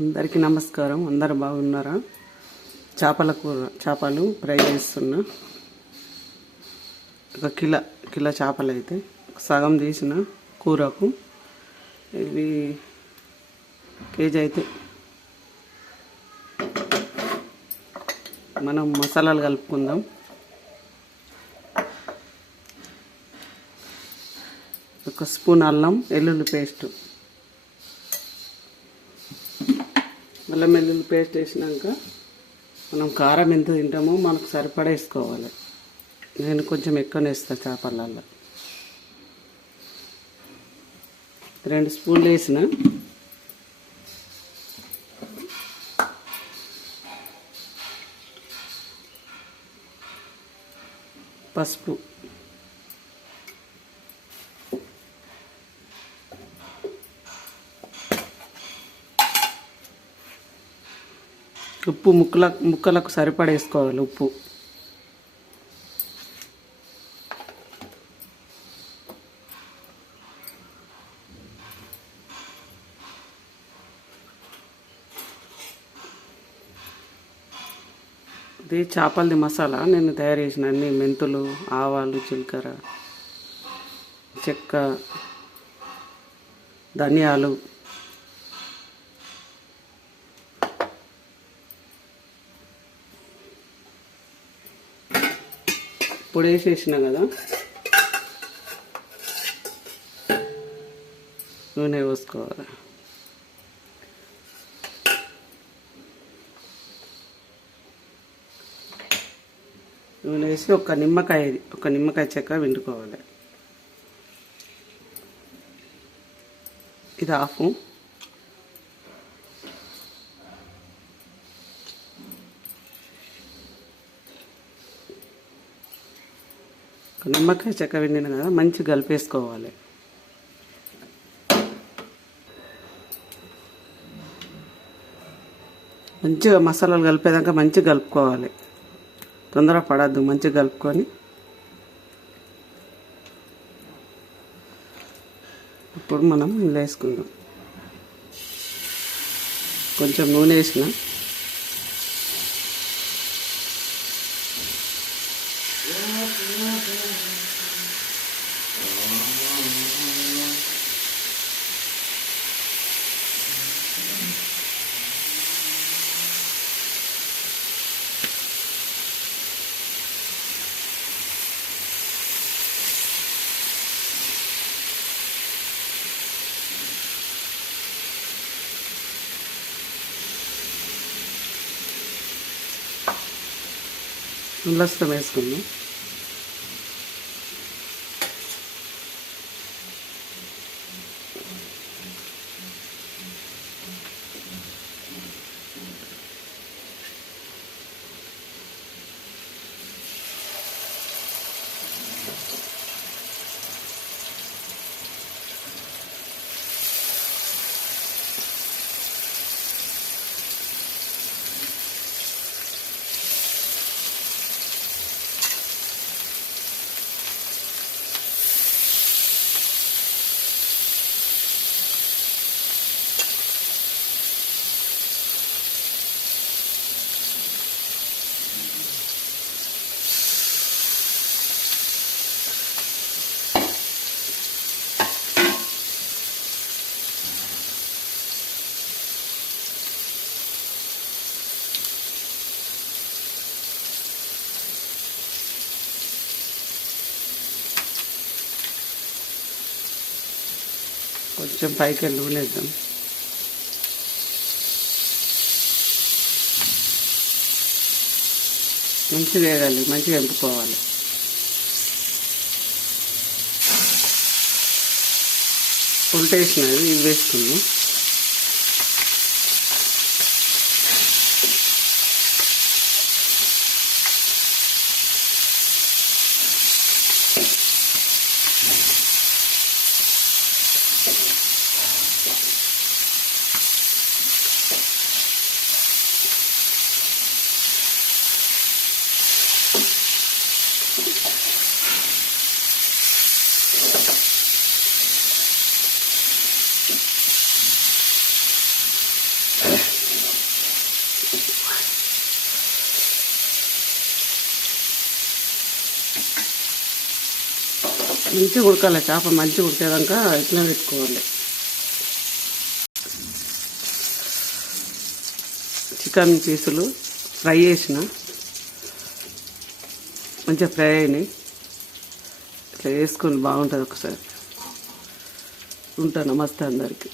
అందరికీ నమస్కారం. అందరు బాగున్నారా? చేపల కూర చేపలు ఫ్రై చేస్తున్నా. ఒక కిలో కిలో చేపలు అయితే సగం తీసిన కూరకు. ఇవి కేజీ అయితే మనం మసాలాలు కలుపుకుందాం. ఒక స్పూన్ అల్లం వెల్లుల్లి పేస్టు. అల్లం వెల్లుల్లి పేస్ట్ వేసినాక మనం కారం ఎంత తింటామో మనకు సరిపడా వేసుకోవాలి. నేను కొంచెం ఎక్కువ వేస్తాను చేపలలో రెండు స్పూన్లు వేసిన పసుపు. ఉప్పు ముక్కల ముక్కలకు సరిపడా వేసుకోవాలి ఉప్పు. ఇది చేపలది మసాలా. నేను తయారు చేసిన అన్ని మెంతులు ఆవాలు జీలకర్ర చెక్క ధనియాలు పొడి వేసేసిన కదా. నూనె పోసుకోవాలి. నూనె వేసి ఒక నిమ్మకాయ ఒక నిమ్మకాయ చెక్క వండుకోవాలి ఇది ఆఫ్ ఒక నిమ్మకాయ చెక్క వెండిన కదా మంచి కలిపేసుకోవాలి. మంచిగా మసాలాలు కలిపేదాకా మంచిగా కలుపుకోవాలి. తొందర పడద్దు మంచిగా కలుపుకొని. ఇప్పుడు మనం ఇందులో వేసుకుందాం. కొంచెం నూనె వేసినా ఉల్లస్తం వేసుకుందాం కొంచెం పైకి వెళ్ళి నూనె వేద్దాం మంచిగా వేయాలి మంచిగా ఎంపుకోవాలి. ఉల్టేసినది ఇవి వేసుకుందాం. మంచిగా ఉడకాలి. చేప మంచిగా ఉడికేదాక ఇట్లా పెట్టుకోవాలి. చికెన్ పీసులు ఫ్రై చేసిన. మంచిగా ఫ్రై అయినాయి. ఇట్లా వేసుకొని బాగుంటుంది ఒకసారి. ఉంటాను. నమస్తే అందరికీ.